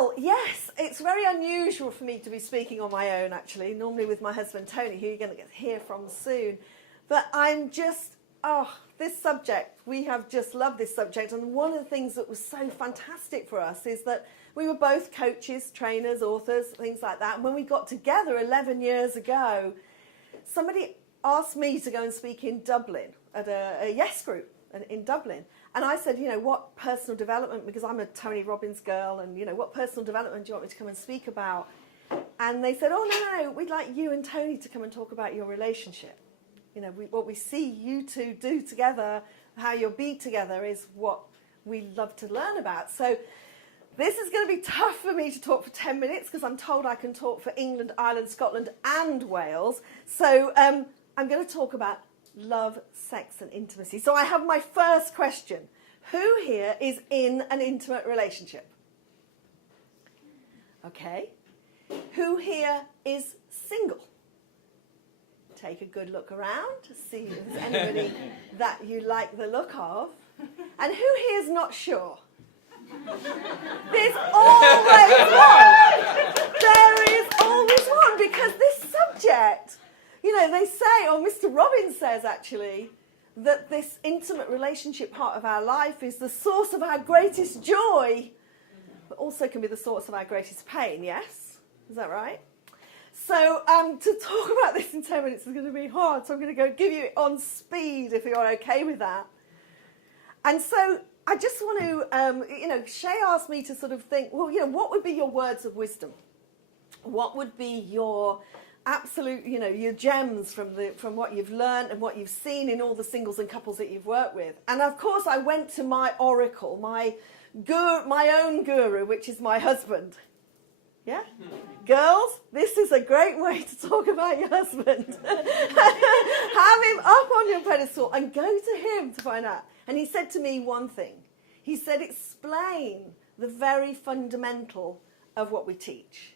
Well, yes, it's very unusual for me to be speaking on my own, actually, normally with my husband, Tony, who you're going to hear from soon. But I'm just, this subject, we have just loved this subject. And one of the things that was so fantastic for us is that we were both coaches, trainers, authors, things like that. And when we got together 11 years ago, somebody asked me to go and speak in Dublin at a Yes group in Dublin. And I said, what personal development, because I'm a Tony Robbins girl, and, what personal development do you want me to come and speak about? And they said, no, we'd like you and Tony to come and talk about your relationship. What we see you two do together, how you'll be together is what we love to learn about. So this is going to be tough for me to talk for 10 minutes because I'm told I can talk for England, Ireland, Scotland and Wales. So I'm going to talk about love, sex and intimacy. So I have my first question. Who here is in an intimate relationship? Okay. Who here is single? Take a good look around to see if there's anybody that you like the look of. And who here is not sure? There's always one. There is always one, because this subject, they say, or Mr. Robbins says actually, that this intimate relationship part of our life is the source of our greatest joy, but also can be the source of our greatest pain, yes? Is that right? So to talk about this in 10 minutes is going to be hard, so I'm going to go give you it on speed if you're okay with that. And so I just want to, Shay asked me to sort of think, well, what would be your words of wisdom? What would be your absolute, your gems from what you've learned and what you've seen in all the singles and couples that you've worked with? And of course I went to my oracle, my own guru, which is my husband. Yeah? Girls, this is a great way to talk about your husband. Have him up on your pedestal and go to him to find out. And he said to me one thing. He said, explain the very fundamental of what we teach.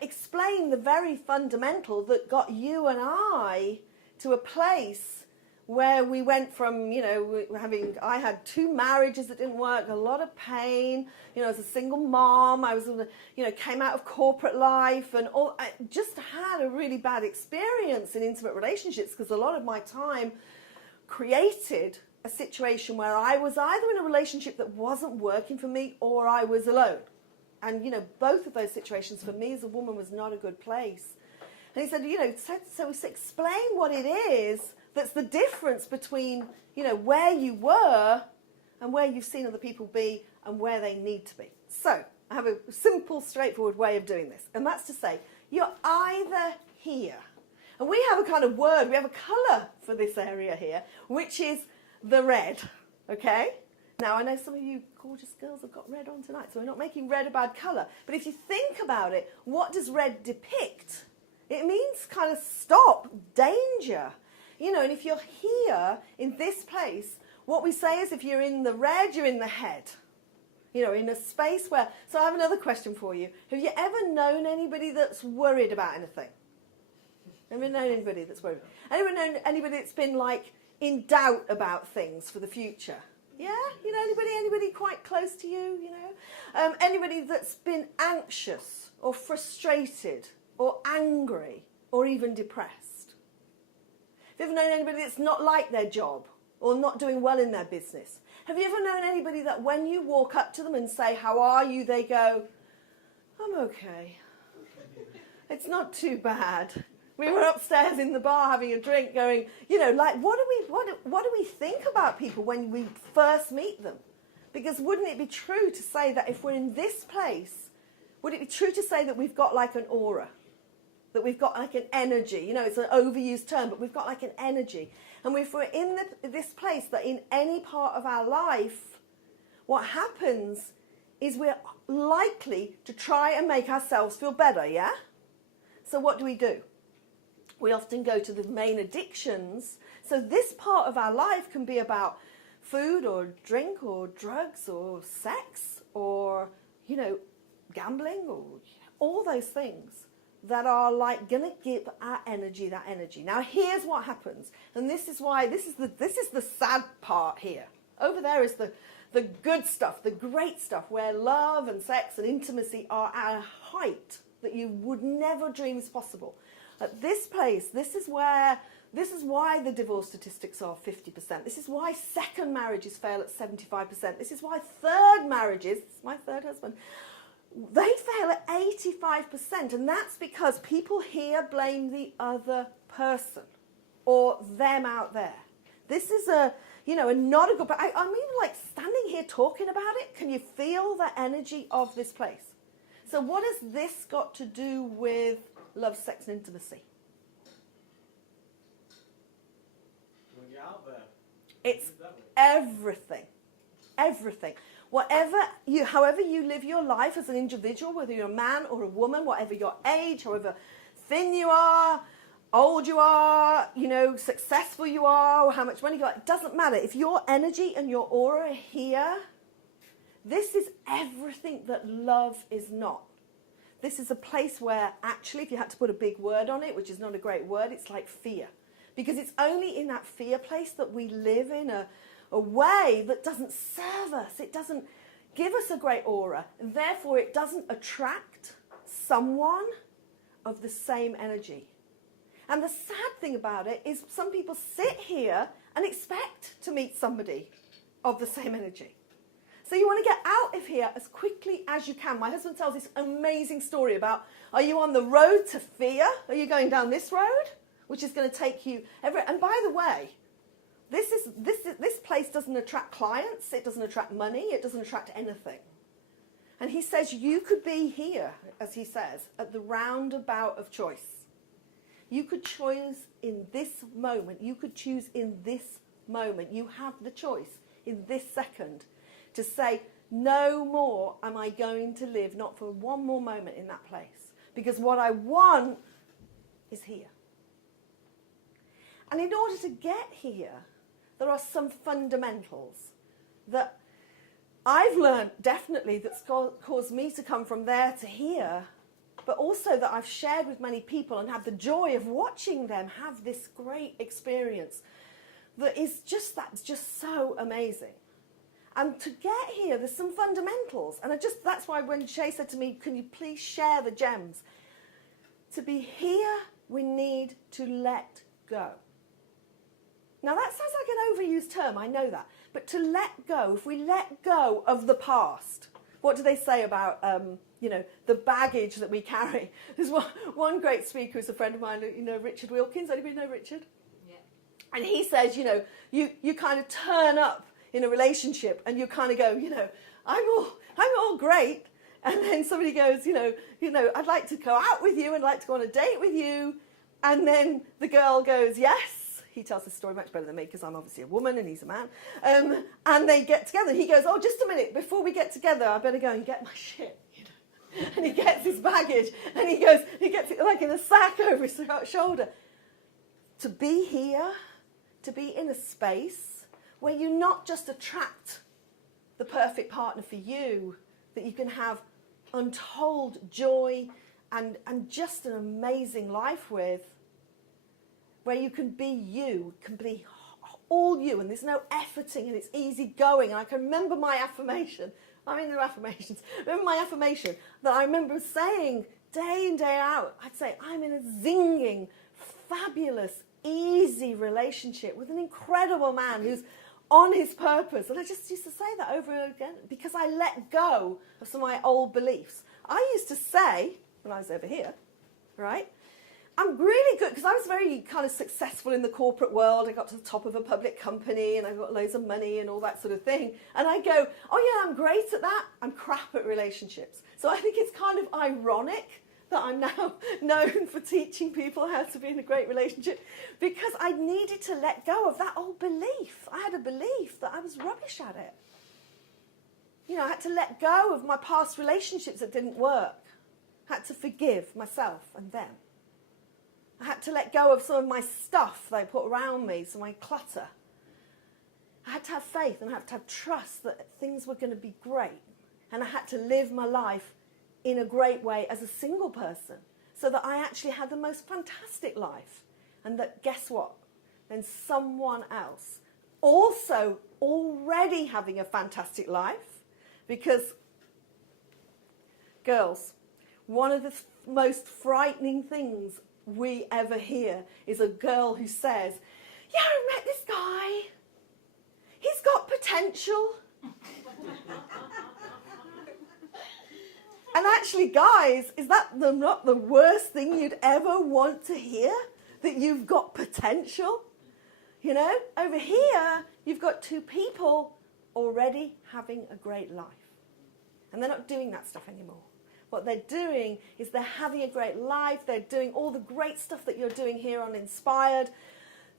Explain the very fundamental that got you and I to a place where we went from, I had 2 marriages that didn't work, a lot of pain, as a single mom, I was, came out of corporate life and all. I just had a really bad experience in intimate relationships because a lot of my time created a situation where I was either in a relationship that wasn't working for me or I was alone. And, both of those situations for me as a woman was not a good place. And he said, so explain what it is that's the difference between, where you were and where you've seen other people be and where they need to be. So I have a simple, straightforward way of doing this. And that's to say, you're either here. And we have a kind of word, we have a colour for this area here, which is the red, okay? Now, I know some of you gorgeous girls have got red on tonight, so we're not making red a bad colour. But if you think about it, what does red depict? It means kind of stop, danger. And if you're here in this place, what we say is if you're in the red, you're in the head. In a space where... So I have another question for you. Have you ever known anybody that's worried about anything? Ever known anybody that's worried? Ever known anybody that's been, in doubt about things for the future? Yeah? Anybody quite close to you, anybody that's been anxious or frustrated or angry or even depressed? Have you ever known anybody that's not like their job or not doing well in their business? Have you ever known anybody that when you walk up to them and say, how are you, they go, I'm okay. It's not too bad. We were upstairs in the bar having a drink going, what do we think about people when we first meet them? Because wouldn't it be true to say that if we're in this place, would it be true to say that we've got an aura? That we've got an energy? It's an overused term, but we've got an energy. And if we're in this place that in any part of our life, what happens is we're likely to try and make ourselves feel better, yeah? So what do? We often go to the main addictions. So this part of our life can be about food or drink or drugs or sex or, gambling or all those things that are going to give our energy that energy. Now here's what happens. And this is why, this is the sad part here. Over there is the good stuff, the great stuff, where love and sex and intimacy are at a height that you would never dream is possible. At this place, this is why the divorce statistics are 50%. This is why second marriages fail at 75%. This is why third marriages, my third husband, they fail at 85%. And that's because people here blame the other person or them out there. This is not a good, but I'm even like standing here talking about it. Can you feel the energy of this place? So what has this got to do with love, sex, and intimacy? When you're out there. It's everything. Everything. However you live your life as an individual, whether you're a man or a woman, whatever your age, however thin you are, old you are, successful you are, or how much money you got, it doesn't matter. If your energy and your aura are here, this is everything that love is not. This is a place where actually, if you had to put a big word on it, which is not a great word, it's like fear. Because it's only in that fear place that we live in a way that doesn't serve us. It doesn't give us a great aura. And therefore, it doesn't attract someone of the same energy. And the sad thing about it is some people sit here and expect to meet somebody of the same energy. So you want to get out of here as quickly as you can. My husband tells this amazing story about, are you on the road to fear? Are you going down this road? Which is going to take you everywhere. And by the way, this place doesn't attract clients. It doesn't attract money. It doesn't attract anything. And he says you could be here, as he says, at the roundabout of choice. You could choose in this moment. You could choose in this moment. You have the choice in this second to say, no more am I going to live, not for one more moment in that place. Because what I want is here. And in order to get here, there are some fundamentals that I've learned definitely that's caused me to come from there to here, but also that I've shared with many people and have the joy of watching them have this great experience that's just so amazing. And to get here, there's some fundamentals. And that's why when Shay said to me, can you please share the gems? To be here, we need to let go. Now that sounds like an overused term, I know that. But to let go, if we let go of the past, what do they say about, the baggage that we carry? There's one great speaker who's a friend of mine, Richard Wilkins. Anybody know Richard? Yeah. And he says, you kind of turn up in a relationship and you kind of go, I'm all great. And then somebody goes, I'd like to go out with you and I'd like to go on a date with you. And then the girl goes, yes. He tells this story much better than me because I'm obviously a woman and he's a man. And they get together. He goes, oh, just a minute. Before we get together, I better go and get my shit. And he gets his baggage and he gets it like in a sack over his shoulder. To be here, to be in a space where you not just attract the perfect partner for you, that you can have untold joy and just an amazing life with, where you can be you, can be all you, and there's no efforting, and it's easy going. And I can remember my affirmation. I'm into affirmations. Remember my affirmation that I remember saying day in, day out. I'd say, I'm in a zinging, fabulous, easy relationship with an incredible man who's on his purpose. And I just used to say that over and over again because I let go of some of my old beliefs. I used to say, when I was over here, right, I'm really good, because I was very kind of successful in the corporate world. I got to the top of a public company and I got loads of money and all that sort of thing. And I go, oh yeah, I'm great at that. I'm crap at relationships. So I think it's kind of ironic that I'm now known for teaching people how to be in a great relationship, because I needed to let go of that old belief. I had a belief that I was rubbish at it. I had to let go of my past relationships that didn't work. I had to forgive myself and them. I had to let go of some of my stuff that I put around me, some of my clutter. I had to have faith and I had to have trust that things were going to be great. And I had to live my life in a great way as a single person so that I actually had the most fantastic life. And that, guess what? Then someone else also already having a fantastic life. Because, girls, one of the most frightening things we ever hear is a girl who says, yeah, I met this guy. He's got potential. And actually, guys, is that not the worst thing you'd ever want to hear? That you've got potential? You know, over here, you've got two people already having a great life. And they're not doing that stuff anymore. What they're doing is they're having a great life. They're doing all the great stuff that you're doing here on Inspired.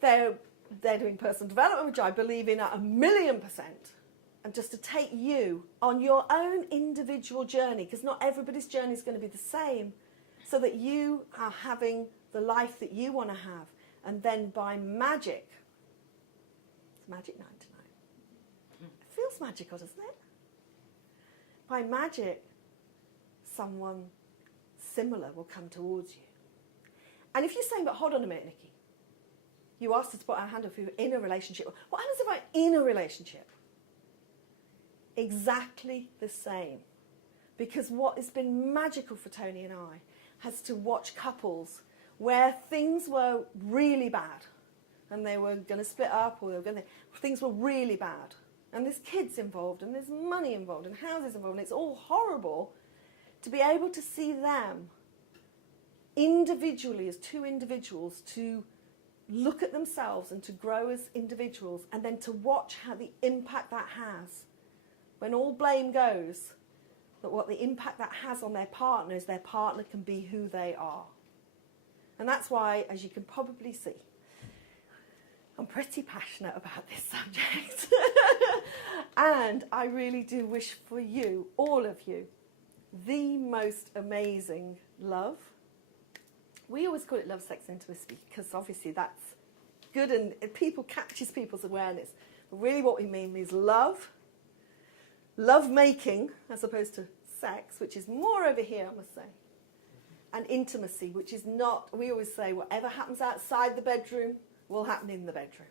They're doing personal development, which I believe in at 1,000,000%. And just to take you on your own individual journey, because not everybody's journey is going to be the same, so that you are having the life that you want to have. And then by magic, it's magic 9 to 9. It feels magical, doesn't it? By magic, someone similar will come towards you. And if you're saying, but hold on a minute, Nikki, you asked us to put our hand up if you're in a relationship. What happens if I'm in a relationship? Exactly the same. Because what has been magical for Tony and I has to watch couples where things were really bad and they were going to split up, or things were really bad. And there's kids involved, and there's money involved, and houses involved, and it's all horrible. To be able to see them individually as two individuals, to look at themselves and to grow as individuals, and then to watch how the impact that has. When all blame goes, that what the impact that has on their partner is their partner can be who they are. And that's why, as you can probably see, I'm pretty passionate about this subject. And I really do wish for you, all of you, the most amazing love. We always call it love, sex, and intimacy, because obviously that's good and people catches people's awareness. But really what we mean is love making, as opposed to sex, which is more over here, I must say, and intimacy, which is not, we always say, whatever happens outside the bedroom will happen in the bedroom.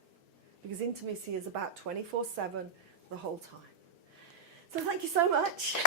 Because intimacy is about 24/7 the whole time. So thank you so much.